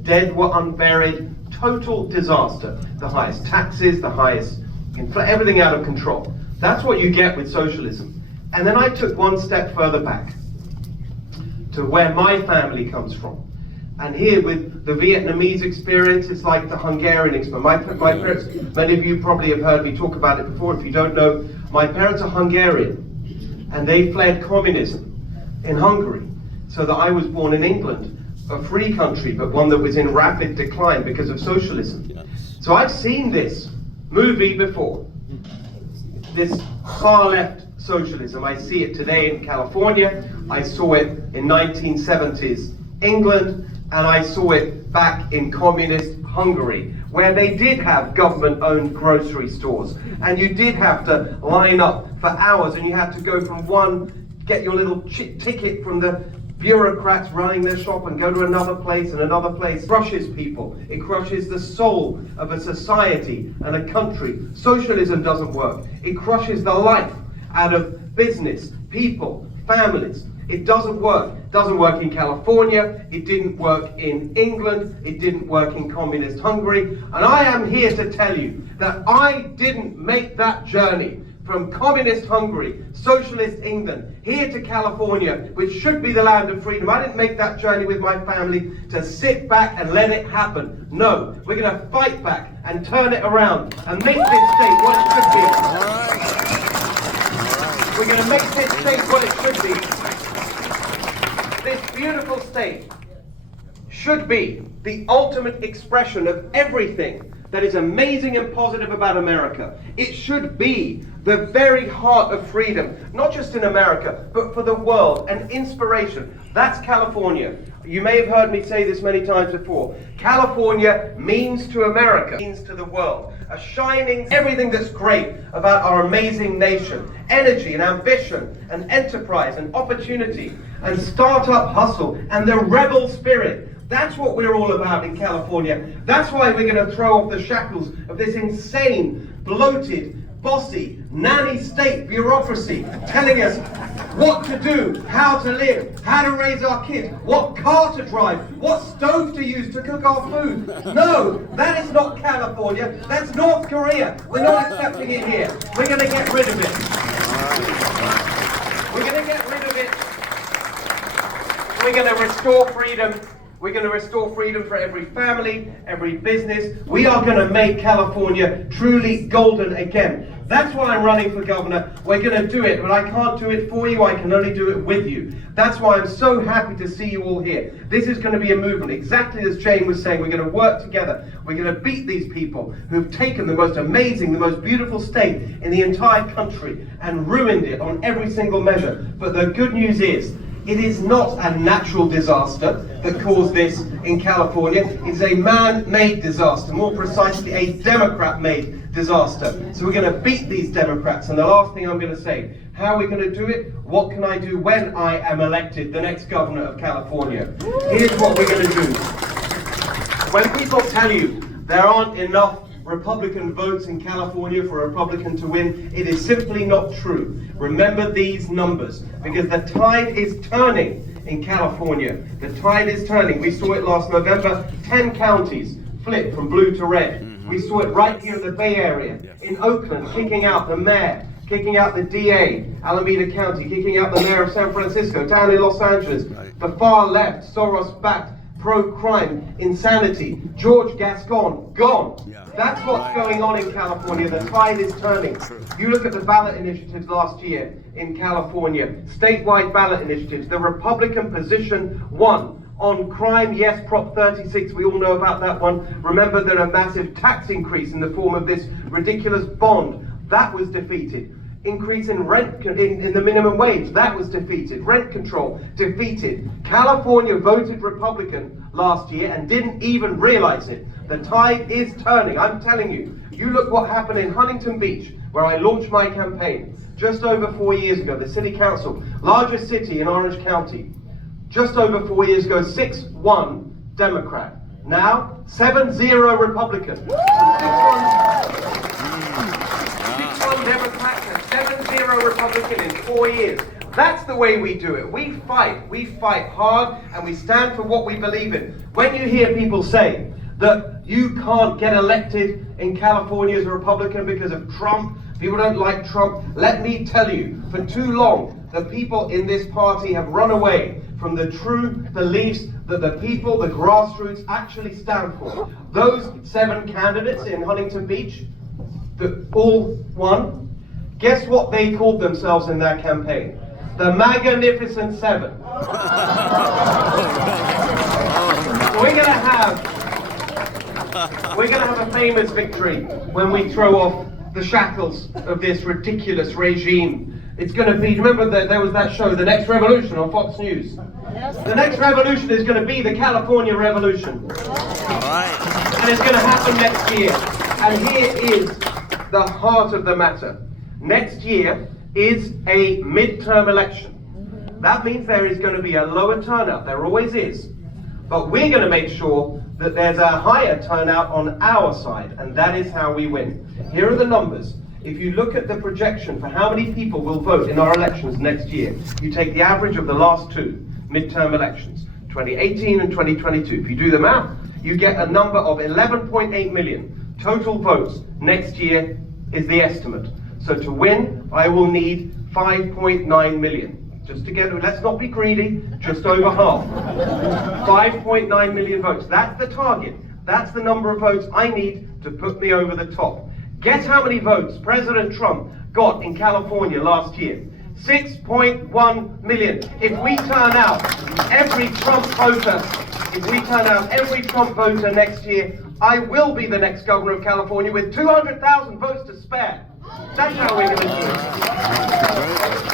Dead were unburied, total disaster. The highest taxes, the highest, everything out of control. That's what you get with socialism. And then I took one step further back to where my family comes from. And here with the Vietnamese experience, it's like the Hungarian experience. My parents, many of you probably have heard me talk about it before. If you don't know, my parents are Hungarian, and they fled communism in Hungary, so that I was born in England, a free country, but one that was in rapid decline because of socialism. So I've seen this movie before, this far left socialism. I see it today in California, I saw it in 1970s England, and I saw it back in communist Hungary, where they did have government-owned grocery stores, and you did have to line up for hours, and you had to go from one, get your little ticket from the bureaucrats running their shop and go to another place and another place. It crushes people. It crushes the soul of a society and a country. Socialism doesn't work. It crushes the life out of business, people, families. It doesn't work. It doesn't work in California. It didn't work in England. It didn't work in communist Hungary. And I am here to tell you that I didn't make that journey from communist Hungary, socialist England, here to California, which should be the land of freedom. I didn't make that journey with my family to sit back and let it happen. No, we're going to fight back and turn it around and make this state what it should be. We're going to make this state what it should be. This beautiful state should be the ultimate expression of everything that is amazing and positive about America. It should be the very heart of freedom, not just in America, but for the world, an inspiration. That's California. You may have heard me say this many times before. California means to America, means to the world. A shining, everything that's great about our amazing nation. Energy and ambition and enterprise and opportunity and startup hustle and the rebel spirit. That's what we're all about in California. That's why we're going to throw off the shackles of this insane, bloated, bossy, nanny state bureaucracy telling us what to do, how to live, how to raise our kids, what car to drive, what stove to use to cook our food. No, that is not California. That's North Korea. We're not accepting it here. We're going to get rid of it. We're going to get rid of it. We're going to restore freedom. We're going to restore freedom for every family, every business. We are going to make California truly golden again. That's why I'm running for governor. We're going to do it, but I can't do it for you. I can only do it with you. That's why I'm so happy to see you all here. This is going to be a movement, exactly as Jane was saying. We're going to work together. We're going to beat these people who've taken the most amazing, the most beautiful state in the entire country and ruined it on every single measure. But the good news is, it is not a natural disaster that caused this in California. It's a man-made disaster, more precisely a Democrat-made disaster. So we're going to beat these Democrats. And the last thing I'm going to say, how are we going to do it? What can I do when I am elected the next governor of California? Here's what we're going to do. When people tell you there aren't enough Republican votes in California for a Republican to win, it is simply not true. Remember these numbers, because the tide is turning in California. The tide is turning. We saw it last November. 10 counties flipped from blue to red. We saw it right here in the Bay Area, in Oakland, kicking out the mayor, kicking out the DA, Alameda County, kicking out the mayor of San Francisco, down in Los Angeles. The far left, Soros-backed, pro-crime, insanity, George Gascon, gone. That's what's going on in California. The tide is turning. You look at the ballot initiatives last year in California, statewide ballot initiatives. The Republican position won on crime, yes, Prop 36, we all know about that one. Remember that a massive tax increase in the form of this ridiculous bond, that was defeated. Increase in rent in the minimum wage, that was defeated. Rent control, defeated. California voted Republican last year and didn't even realize it. The tide is turning, I'm telling you. You look what happened in Huntington Beach, where I launched my campaign just over 4 years ago. The city council, largest city in Orange County. Just over 4 years ago, 6-1 Democrat. Now, 7-0 Republican. 6-1 Democrat and 7-0 Republican in 4 years. That's the way we do it. We fight hard, and we stand for what we believe in. When you hear people say that you can't get elected in California as a Republican because of Trump, people don't like Trump, let me tell you, for too long, the people in this party have run away from the true beliefs that the people, the grassroots, actually stand for. Those 7 candidates in Huntington Beach that all won, guess what they called themselves in their campaign? The Magnificent Seven. We're gonna have a famous victory when we throw off the shackles of this ridiculous regime. It's going to be, remember that there was that show, The Next Revolution, on Fox News? Yes. The next revolution is going to be the California Revolution. All right. And it's going to happen next year. And here is the heart of the matter. Next year is a midterm election. That means there is going to be a lower turnout. There always is. But we're going to make sure that there's a higher turnout on our side, and that is how we win. Here are the numbers. If you look at the projection for how many people will vote in our elections next year, you take the average of the last 2 midterm elections, 2018 and 2022. If you do the math, you get a number of 11.8 million total votes next year is the estimate. So to win, I will need 5.9 million. Just to get, let's not be greedy, just over half. 5.9 million votes. That's the target. That's the number of votes I need to put me over the top. Guess how many votes President Trump got in California last year? 6.1 million. If we turn out every Trump voter next year, I will be the next governor of California with 200,000 votes to spare. That's how we're going to do it.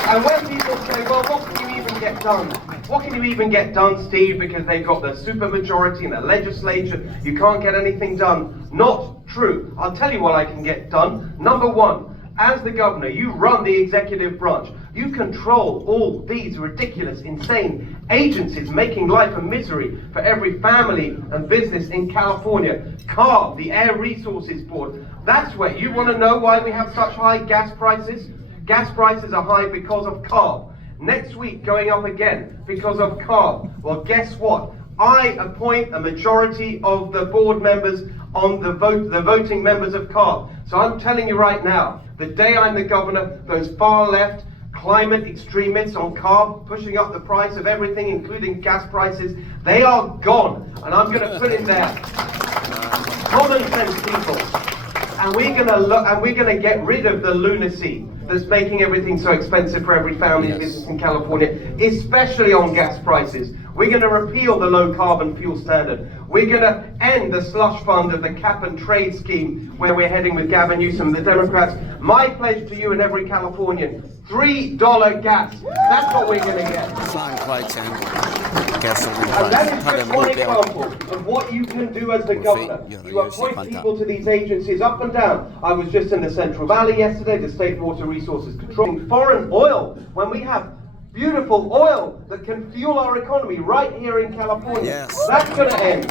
And when people say, well, what can you even get done? What can you even get done, Steve, because they've got the supermajority in the legislature, you can't get anything done. Not true. I'll tell you what I can get done. Number one, as the governor, you run the executive branch. You control all these ridiculous, insane agencies making life a misery for every family and business in California. CARB, the Air Resources Board. That's where you want to know why we have such high gas prices? Gas prices are high because of CARB. Next week going up again because of CARB. Well, guess what? I appoint a majority of the board members on the voting members of CARB. So I'm telling you right now, the day I'm the governor, those far left climate extremists on CARB pushing up the price of everything, including gas prices, they are gone. And I'm going to put in there common sense people. And we're going to get rid of the lunacy that's making everything so expensive for every family and business in California, especially on gas prices. We're going to repeal the low carbon fuel standard. We're going to end the slush fund of the cap and trade scheme where we're heading with Gavin Newsom and the Democrats. My pledge to you and every Californian, $3 gas. That's what we're going to get. And that is just one example of what you can do as the governor. You appoint people to these agencies up and down. I was just in the Central Valley yesterday, the State Water Resources Control. Foreign oil, when we have beautiful oil that can fuel our economy right here in California. Yes. That's going to end.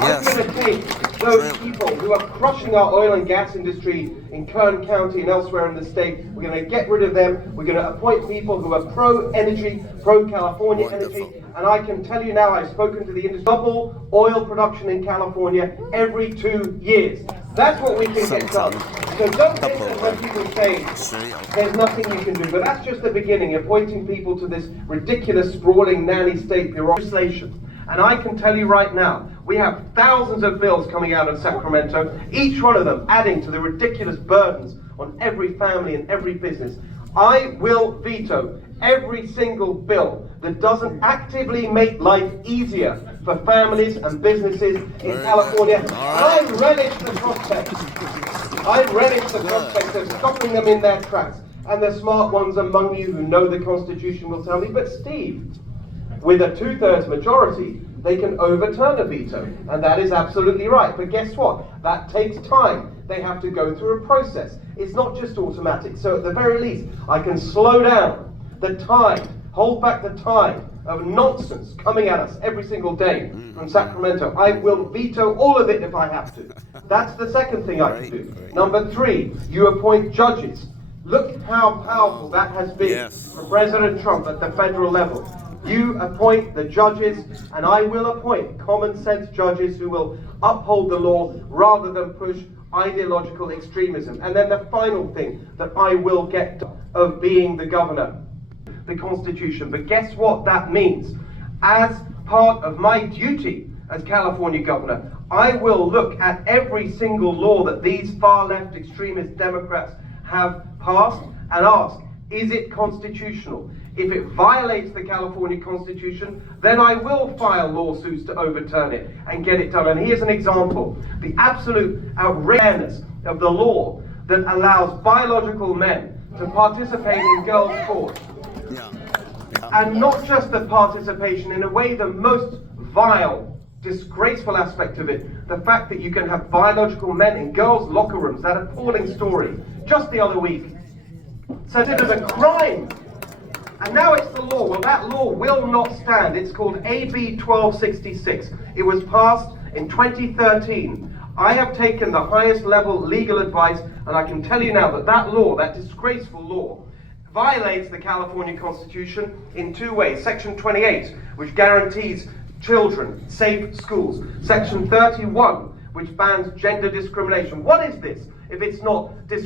Yes. I'm going to take those people who are crushing our oil and gas industry in Kern County and elsewhere in the state. We're going to get rid of them. We're going to appoint people who are pro-energy, pro-California energy. And I can tell you now, I've spoken to the industry, double oil production in California every 2 years. That's what we can get done. So don't think that when people say there's nothing you can do, but that's just the beginning, appointing people to this ridiculous, sprawling, nanny state bureaucracy. And I can tell you right now, we have thousands of bills coming out of Sacramento, each one of them adding to the ridiculous burdens on every family and every business. I will veto every single bill that doesn't actively make life easier for families and businesses in California. I relish the prospect. Of stopping them in their tracks. And the smart ones among you who know the Constitution will tell me, but Steve, with a 2/3 majority, they can overturn a veto. And that is absolutely right. But guess what? That takes time. They have to go through a process. It's not just automatic. So at the very least, I can slow down the tide, hold back the tide of nonsense coming at us every single day from Sacramento. I will veto all of it if I have to. That's the second thing I can do. Number 3, you appoint judges. Look how powerful that has been for President Trump at the federal level. You appoint the judges, and I will appoint common sense judges who will uphold the law rather than push ideological extremism. And then the final thing that I will get of being the governor, the Constitution. But guess what that means? As part of my duty as California governor, I will look at every single law that these far-left extremist Democrats have passed and ask, is it constitutional? If it violates the California Constitution, then I will file lawsuits to overturn it and get it done. And here's an example. The absolute outrageousness of the law that allows biological men to participate in girls' sports. And not just the participation, in a way the most vile, disgraceful aspect of it, the fact that you can have biological men in girls' locker rooms, that appalling story, just the other week, said it as a crime. And now it's the law. Well, that law will not stand. It's called AB 1266. It was passed in 2013. I have taken the highest level legal advice, and I can tell you now that that law, that disgraceful law, violates the California Constitution in two ways. Section 28, which guarantees children safe schools. Section 31, which bans gender discrimination. What is this if it's not discrimination?